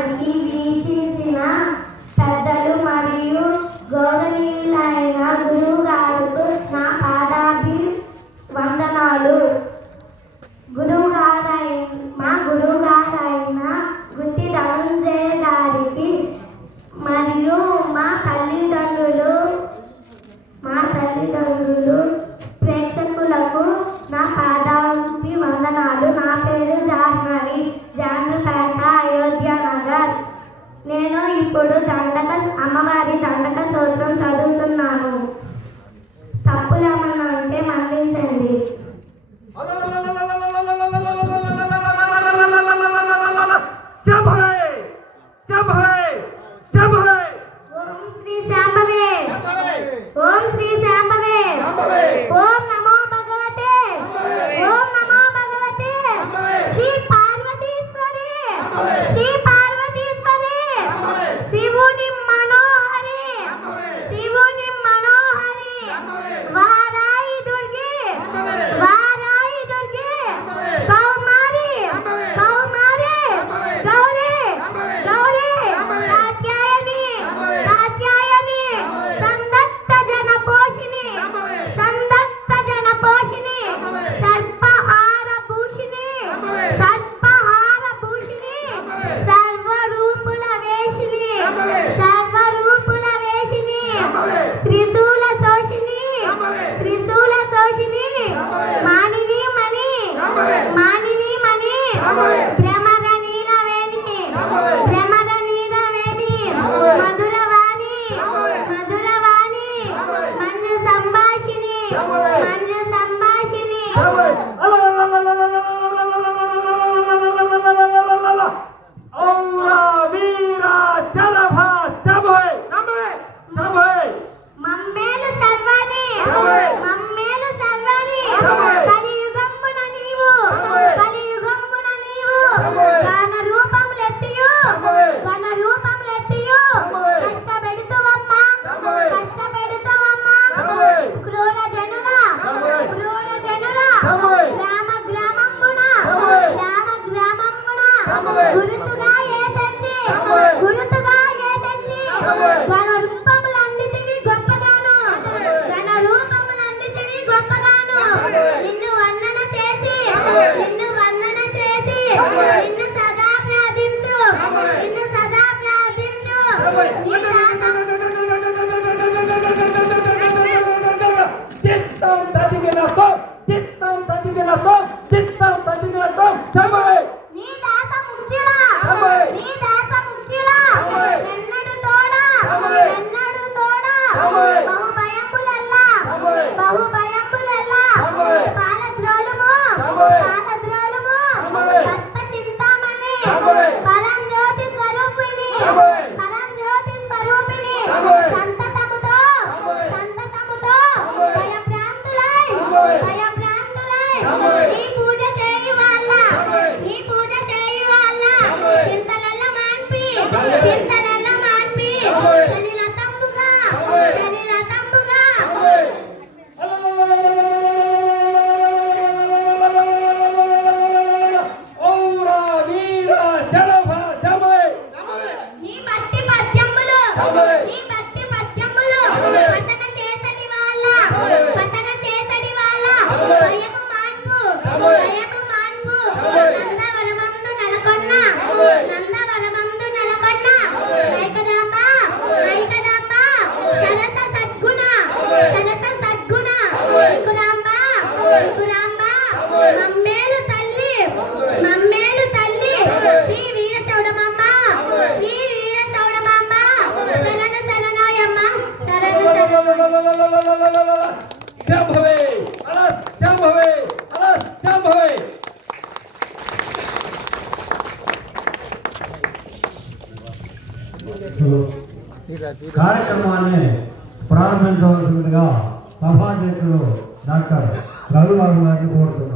కార్యక్రమానికి వీక్షించిన పెద్దలు మరియు గౌరవనీయులైన గురువు గారికి నా పాదాభివందనాలు. మా గురువు గారైన గుత్తి ధనంజయ గారికి మరియు మా తల్లిదండ్రులు ప్రేక్షకులకు నా పాదాభివందనాలు. నా పేరు జాహ్నవి, జాన్పేట, అయోధ్య నగర్. నేను ఇప్పుడు అమ్మవారి దండక స్తోత్రం చదువుతున్నాను. తప్పులు ఏమన్నా ఉంటే మన్నించండి. ఓం శ్రీ శాంభవే, ఓం శ్రీ శాంభవే, ఓం నమో భగవతే, ఓం నమో భగవతే శ్రీ పార్వతీశ్వరి, శ్రీ పార్వతీశ్వరి, శివుని మనోహరి, శివుని మనోహరి, వారాయి దుర్గే, వారాయి దుర్గే, కౌమారి, కౌమారి, గౌరీ, గౌరీ, కాత్యాయని, కాత్యాయని, సందత్త జన పోషిణి, సందత్త జన పోషిణి, సర్పహార భూషిణి, సర్పహార భూషిణి, సర్వరూపుల వేషిని, సర్వరూపుల వేషిని, త్రిశూల శోషిని, త్రిశూల శోషిని, మానిని మణి, మానిని మణి, భ్రమర నీలవేణి, భ్రమర నీలవేణి, మధురవాణి, మధురవాణి, మన్య సంభాషిణి, మన్య సంభాషిణి. మమ్మేలు సర్వాణి, మమ్మేలు సర్వాణి, కలియుగంబున నీవు, కలియుగంబున నీవు, గణ రూపములెత్తియు, గణ రూపములెత్తియు, కష్టపెడుతువమ్మ, కష్టపెడుతువమ్మ, క్రూర జనుల, క్రూర జనుల, గ్రామ గ్రామమున, గ్రామ గ్రామమున, గురుతుగా ఏ తెచ్చి, గురుతుగా ఏ తెచ్చి, గణ రూపములందితివి గొప్పగాను, గణ రూపములందితివి గొప్పగాను, నిన్ను వర్ణన చేసి, నిన్ను వర్ణన చేసి, నిన్ను సదా ప్రార్థించు, నిన్ను సదా ప్రార్థించు. నీ దాసం నీ దాస ముఖ్యుల, నీ దాస ముఖ్యుల, ఎన్నడు తోడా, ఎన్నడు తోడా, బహుభయంబులల్లా, బహుభయంబులల్లా, పాలద్రోలుము, పాలద్రోలుము, భక్త చింతామణి, పరంజ్యోతి స్వరూపిణి, పరంజ్యోతి స్వరూపిణి, సంతతముతో, సంతతముతో, భయభ్రాంతులై, భయభ్రాంతులై, నీ పూజ చేయు వాళ్ళ, నీ పూజ చేయు వాళ్ళ, చింతలల్ల మాన్పి, చింతలల్ల మాన్పి, చలిలతంబుగా, చలిలతంబుగా. నీ భక్తి పద్యములు, నీ భక్తి పద్యములు, పతన చేసడి వాళ్ళ, పతన చేసడి వాళ్ళ, భయము మాన్పు, భయము మాన్పు. నందవనమందు నెలకొన్న, నందవనమందు నెలకొన్న, ఐకదాంబ, ఐకదాంబ, సరస సద్గుణ, సరస సద్గుణ, ఇకులాంబ, ఇకులాంబ, మమ్మేలు తల్లి, మమ్మేలు తల్లి, శ్రీ వీర చౌడమమ్మ, శ్రీ వీర చౌడమమ్మ, శరణ శరణాయమ్మ, శరణు శరణు. శాంభవే, అలా శాంభవే, అలా శాంభవే. కార్యక్రమాన్ని ప్రారంభించవలసిందిగా సభాధ్యక్షులు డాక్టర్ రఘుబాబు గారిని కోరుతున్నాను.